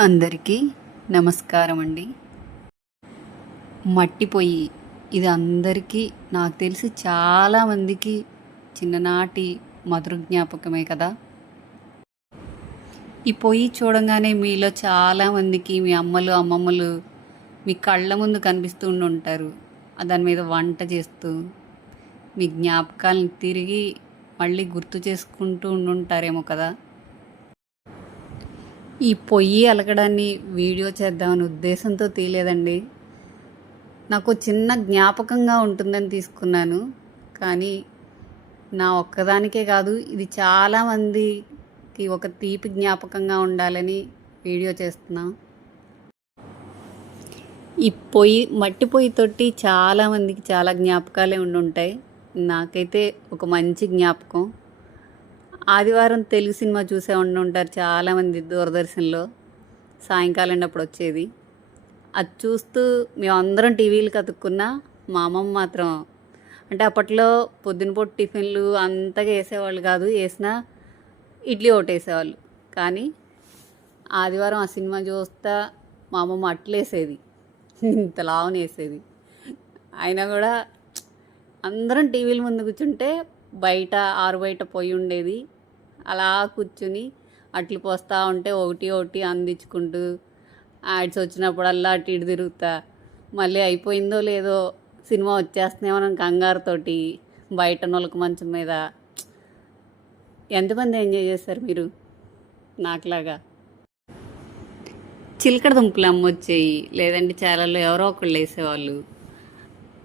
అందరికీ నమస్కారం అండి మట్టి పొయ్యి ఇది అందరికీ నాకు తెలిసి చాలామందికి చిన్ననాటి మధుర జ్ఞాపకమే కదా. ఈ పొయ్యి చూడంగానే మీలో చాలామందికి మీ అమ్మలు అమ్మమ్మలు మీ కళ్ళ ముందు కనిపిస్తూ ఉండి ఉంటారు దాని మీద వంట చేస్తూ మీ జ్ఞాపకాలను తిరిగి మళ్ళీ గుర్తు చేసుకుంటూ ఉండుంటారేమో కదా. ఈ పొయ్యి అలకడాన్ని వీడియో చేద్దామని ఉద్దేశంతో తీయలేదండి. నాకు చిన్న జ్ఞాపకంగా ఉంటుందని తీసుకున్నాను. కానీ నా ఒక్కదానికే కాదు ఇది చాలామందికి ఒక తీపి జ్ఞాపకంగా ఉండాలని వీడియో చేస్తున్నా. ఈ పొయ్యి మట్టి పొయ్యి తోటి చాలామందికి చాలా జ్ఞాపకాలే ఉండి ఉంటాయి నాకైతే ఒక మంచి జ్ఞాపకం. ఆదివారం తెలుగు సినిమా చూసే ఉండి ఉంటారు చాలామంది దూరదర్శన్లో. సాయంకాలం అప్పుడు వచ్చేది. అది చూస్తూ మేమందరం టీవీలు కతుక్కున్నా మా అమ్మమ్మ మాత్రం అంటే అప్పట్లో పొద్దునపూట టిఫిన్లు అంతగా వేసేవాళ్ళు కాదు వేసినా ఇడ్లీ ఒకటి వేసేవాళ్ళు. కానీ ఆదివారం ఆ సినిమా చూస్తా మా అమ్మమ్మ అట్లేసేది. ఇంత లావుని వేసేది అయినా కూడా అందరం టీవీల ముందు కూర్చుంటే బయట ఆరు బయట పొయ్యి ఉండేది. అలా కూర్చుని అట్లు పోస్తూ ఉంటే ఒకటి ఒకటి అందించుకుంటూ యాడ్స్ వచ్చినప్పుడల్లా అటు ఇటు తిరుగుతా. మళ్ళీ అయిపోయిందో లేదో సినిమా వచ్చేస్తున్నామో కంగారుతోటి బయట నొలక మంచం మీద. ఎంతమంది ఎంజాయ్ చేస్తారు మీరు? నాకులాగా. చిలకడ దుంపలు అమ్మొచ్చేయి. లేదంటే చాలాలో ఎవరో ఒకళ్ళు వేసేవాళ్ళు.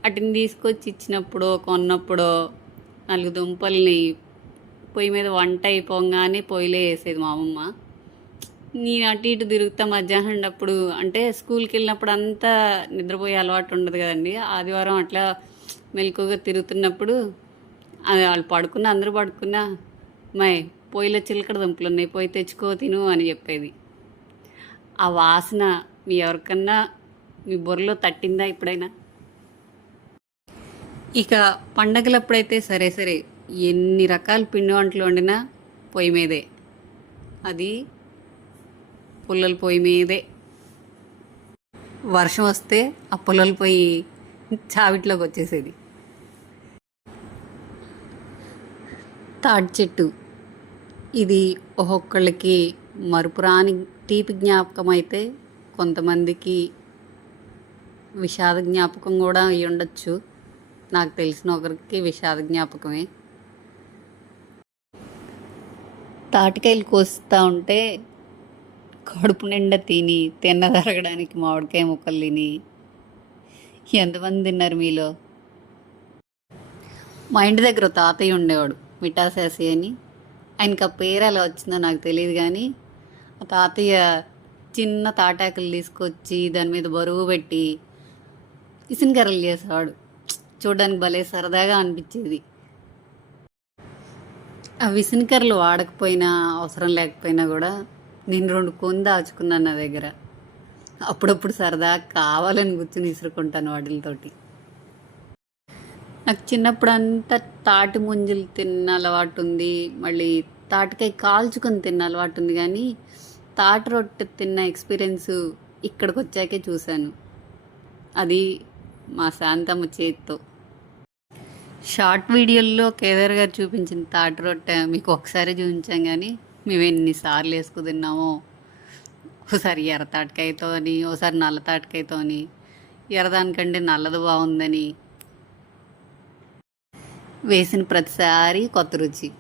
వాటిని తీసుకొచ్చి ఇచ్చినప్పుడో కొన్నప్పుడో నాలుగు దుంపల్ని పొయ్యి మీద వంట అయిపోగానే పొయ్యిలో వేసేది మా అమ్మమ్మ నేను అటు ఇటు తిరుగుతా మధ్యాహ్నం అప్పుడు అంటే స్కూల్కి వెళ్ళినప్పుడు అంతా నిద్రపోయే అలవాటు ఉండదు కదండి. ఆదివారం అట్లా మెలకుగా తిరుగుతున్నప్పుడు అది వాళ్ళు పడుకున్నా అందరూ పడుకున్నా మై పొయ్యిలో చిలకడ దుంపలు ఉన్నాయి పోయి తెచ్చుకో తిను అని చెప్పేది. ఆ వాసన మీ ఎవరికన్నా మీ బుర్రలో తట్టిందా ఎప్పుడైనా ఇక పండగలప్పుడైతే సరే సరే ఎన్ని రకాల పిండి వంటలు వండినా పొయ్యి మీదే. అది పుల్లల పొయ్యి మీదే. వర్షం వస్తే ఆ పుల్లల పొయ్యి చావిట్లోకి వచ్చేసేది. తాటి చెట్టు. ఇది ఒక్కొక్కళ్ళకి మరుపురాని తీపి జ్ఞాపకం అయితే కొంతమందికి విషాద జ్ఞాపకం కూడా అయ్యి ఉండొచ్చు నాకు తెలిసిన ఒకరికి విషాద జ్ఞాపకమే. తాటికాయలు కోస్తూ ఉంటే కడుపు నిండా తిని తిన్నదరగడానికి మామిడికాయ ముక్కలు తిని. ఎంతమంది తిన్నారు మీలో? మా ఇంటి దగ్గర తాతయ్య ఉండేవాడు మిఠాసేసి అని. ఆయనకి ఆ పేరు ఎలా వచ్చిందో నాకు తెలియదు కానీ ఆ తాతయ్య చిన్న తాటాకులు తీసుకొచ్చి దాని మీద బరువు పెట్టి ఇసునకర్రలు చేసేవాడు. చూడడానికి భలే సరదాగా అనిపించేది. విసినకర్రలు వాడకపోయినా అవసరం లేకపోయినా కూడా నేను రెండు కొని దాచుకున్నాను నా దగ్గర. అప్పుడప్పుడు సరదా కావాలని కూర్చుని విసురుకుంటాను వాటితోటి నాకు చిన్నప్పుడు అంతా తాటి ముంజలు తిన్న అలవాటు ఉంది. మళ్ళీ తాటికాయ కాల్చుకొని తిన్న అలవాటు ఉంది కానీ తాటి రొట్టె తిన్న ఎక్స్పీరియన్స్ ఇక్కడికి వచ్చాకే చూశాను. అది మా శాంతమ్మ చేతితో. షార్ట్ వీడియోల్లో కేదార్ గారు చూపించిన తాటి రొట్టె మీకు ఒకసారి చూపించాం కానీ మేము ఎన్నిసార్లు వేసుకు తిన్నామో. ఒకసారి ఎర్ర తాటికాయతో అని ఒకసారి నల్ల తాటికాయతో అని ఎర్రదానికంటే నల్లది బాగుందని వేసిన ప్రతిసారి కొత్త రుచి.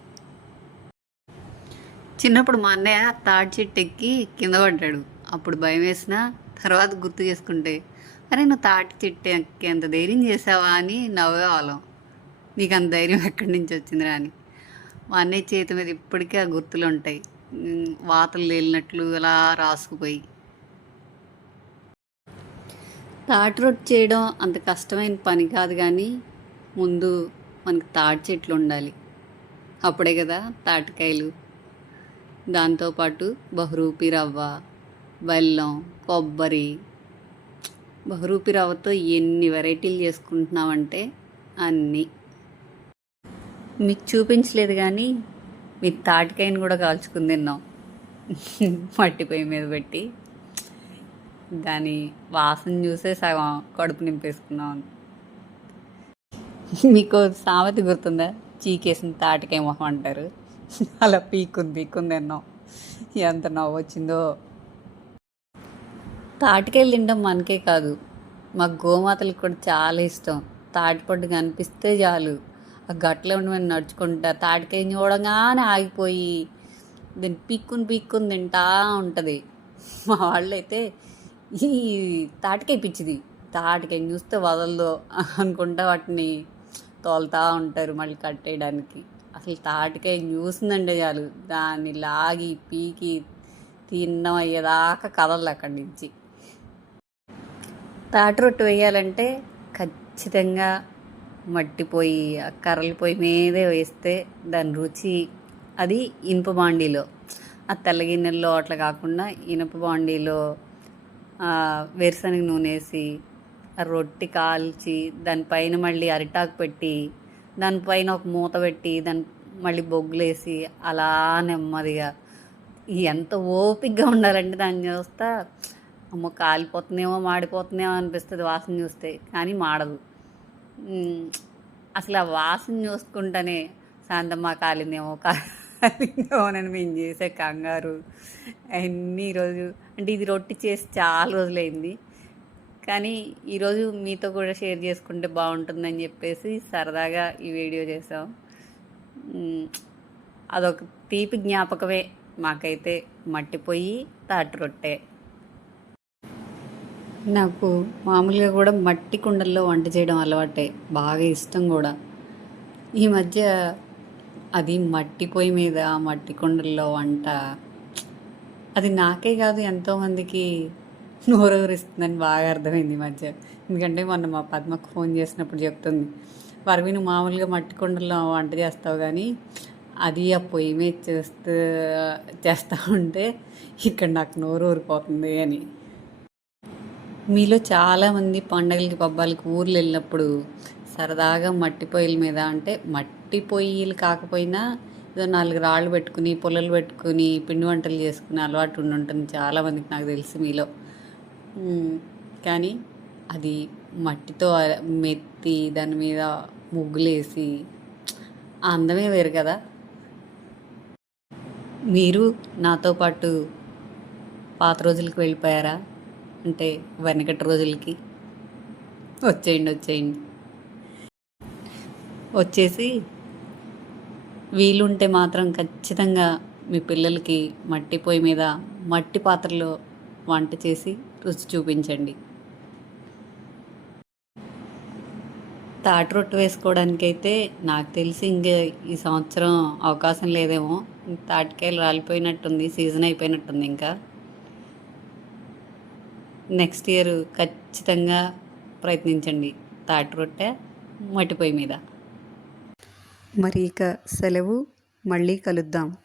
చిన్నప్పుడు మా అన్నయ్య తాటి చెట్టు ఎక్కి కింద పడ్డాడు. అప్పుడు భయం వేసిన తర్వాత గుర్తు చేసుకుంటే అరే నువ్వు తాటి చెట్టు ఎక్కి ఎంత ధైర్యం చేసావా? అని నవ్వేవాళ్ళం. నీకు అంత ధైర్యం ఎక్కడి నుంచి వచ్చిందిరా అని. మా అన్నయ్య చేతి మీద ఇప్పటికీ ఆ గుర్తులు ఉంటాయి. వాతలు తేలినట్లు అలా రాసుకుపోయి. తాటి రొట్టె చేయడం అంత కష్టమైన పని కాదు కానీ ముందు మనకి తాటి చెట్లు ఉండాలి. అప్పుడే కదా తాటికాయలు. దాంతోపాటు బహురూపి రవ్వ బెల్లం కొబ్బరి. బహురూపి రవ్వతో ఎన్ని వెరైటీలు చేసుకుంటున్నామంటే అన్నీ. మీకు చూపించలేదు కానీ మీ తాటికాయని కూడా కాల్చుకుని తిన్నాం. మట్టి పొయ్యి మీద పెట్టి. దాని వాసన చూసే సగం కడుపు నింపేసుకున్నాం. మీకు సామెత గుర్తుందా? చీకేసిన తాటికాయ మొహం అంటారు. అలా పీక్కుంది పీక్కుంది తిన్నాం. ఎంత నవ్వు వచ్చిందో. తాటికాయలు తినడం మనకే కాదు. మా గోమాతలకు కూడా చాలా ఇష్టం. తాటిపట్టు కనిపిస్తే చాలు. గట్ల ఉండి మేము నడుచుకుంటా తాటికాయని చూడగానే ఆగిపోయి దీన్ని పీక్కుని పీక్కుని తింటా ఉంటుంది. మా వాళ్ళైతే ఈ తాటికాయ పిచ్చిది తాటికాయని చూస్తే వదలదు అనుకుంటా వాటిని తోలుతా ఉంటారు మళ్ళీ కట్టేయడానికి. అసలు తాటికాయ చూసిందండి చాలు దాన్ని లాగి పీకి తిన్నం అయ్యేదాకా కదలదు అక్కడి నుంచి. తాటి రొట్టు వేయాలంటే ఖచ్చితంగా మట్టి పొయ్యి ఆ కర్రల పొయ్యి మీదే వేస్తే దాని రుచి అది ఇనుప బాండీలో. ఆ తెల్ల గిన్నెల్లో అట్లా కాకుండా ఇనుప బాండీలో వేరుశనగ నూనె వేసి ఆ కాల్చి దానిపైన మళ్ళీ అరిటాకు పెట్టి దానిపైన ఒక మూత పెట్టి దాని మళ్ళీ బొగ్గులేసి అలా నెమ్మదిగా ఎంత ఓపిక్గా ఉండాలంటే దాన్ని చూస్తా అమ్మో కాలిపోతున్నామో మాడిపోతున్నామో అనిపిస్తుంది వాసన చూస్తే. కానీ మాడదు. అసలు ఆ వాసన చూసుకుంటేనే శాంతమ్మ కాలిందేమో కాలిందేమో మేము చేసే కంగారు. అన్నీ ఈరోజు అంటే ఇది రొట్టి చేసి చాలా రోజులైంది. కానీ ఈరోజు మీతో కూడా షేర్ చేసుకుంటే బాగుంటుందని చెప్పేసి సరదాగా ఈ వీడియో చేసాం. అదొక తీపి జ్ఞాపకమే. మాకైతే మట్టిపోయి తాటి రొట్టె. నాకు మామూలుగా కూడా మట్టి కుండల్లో వంట చేయడం అలవాటే. బాగా ఇష్టం కూడా. ఈ మధ్య అది మట్టి పొయ్యి మీద మట్టి కుండల్లో వంట అది నాకే కాదు ఎంతోమందికి నోరూరిస్తుందని బాగా అర్థమైంది ఈ మధ్య. ఎందుకంటే మొన్న మా పద్మకు ఫోన్ చేసినప్పుడు చెప్తుంది పరవి నువ్వు మామూలుగా మట్టి కుండల్లో వంట చేస్తావు కానీ అది ఆ పొయ్యి మీద చేస్తూ చేస్తూ ఉంటే ఇక్కడ నాకు నోరు ఊరిపోతుంది అని. మీలో చాలామంది పండగలకి పబ్బాలకి ఊర్లు వెళ్ళినప్పుడు సరదాగా మట్టి పొయ్యిల మీద అంటే మట్టి పొయ్యిలు కాకపోయినా ఏదో నాలుగు రాళ్ళు పెట్టుకుని పొలలు పెట్టుకుని పిండి వంటలు చేసుకుని అలవాటు ఉండి ఉంటుంది చాలామందికి నాకు తెలిసి మీలో. కానీ అది మట్టితో మెత్తి దాని మీద ముగ్గులేసి అందమే వేరు కదా. మీరు నాతో పాటు పాత రోజులకు వెళ్ళిపోయారా? అంటే వెనకటి రోజులకి. వచ్చేయండి వచ్చేయండి. వచ్చేసి వీలుంటే మాత్రం ఖచ్చితంగా మీ పిల్లలకి మట్టి పొయ్యి మీద మట్టి పాత్రలో వంట చేసి రుచి చూపించండి. తాటి రొట్టె వేసుకోవడానికైతే నాకు తెలిసి ఇంక ఈ సంవత్సరం అవకాశం లేదేమో. తాటికాయలు రాలిపోయినట్టుంది సీజన్ అయిపోయినట్టుంది ఇంకా. నెక్స్ట్ ఇయర్ ఖచ్చితంగా ప్రయత్నించండి. తాటి రొట్టె మట్టి పొయ్యి మీద. మరి ఇక సెలవు. మళ్ళీ కలుద్దాం.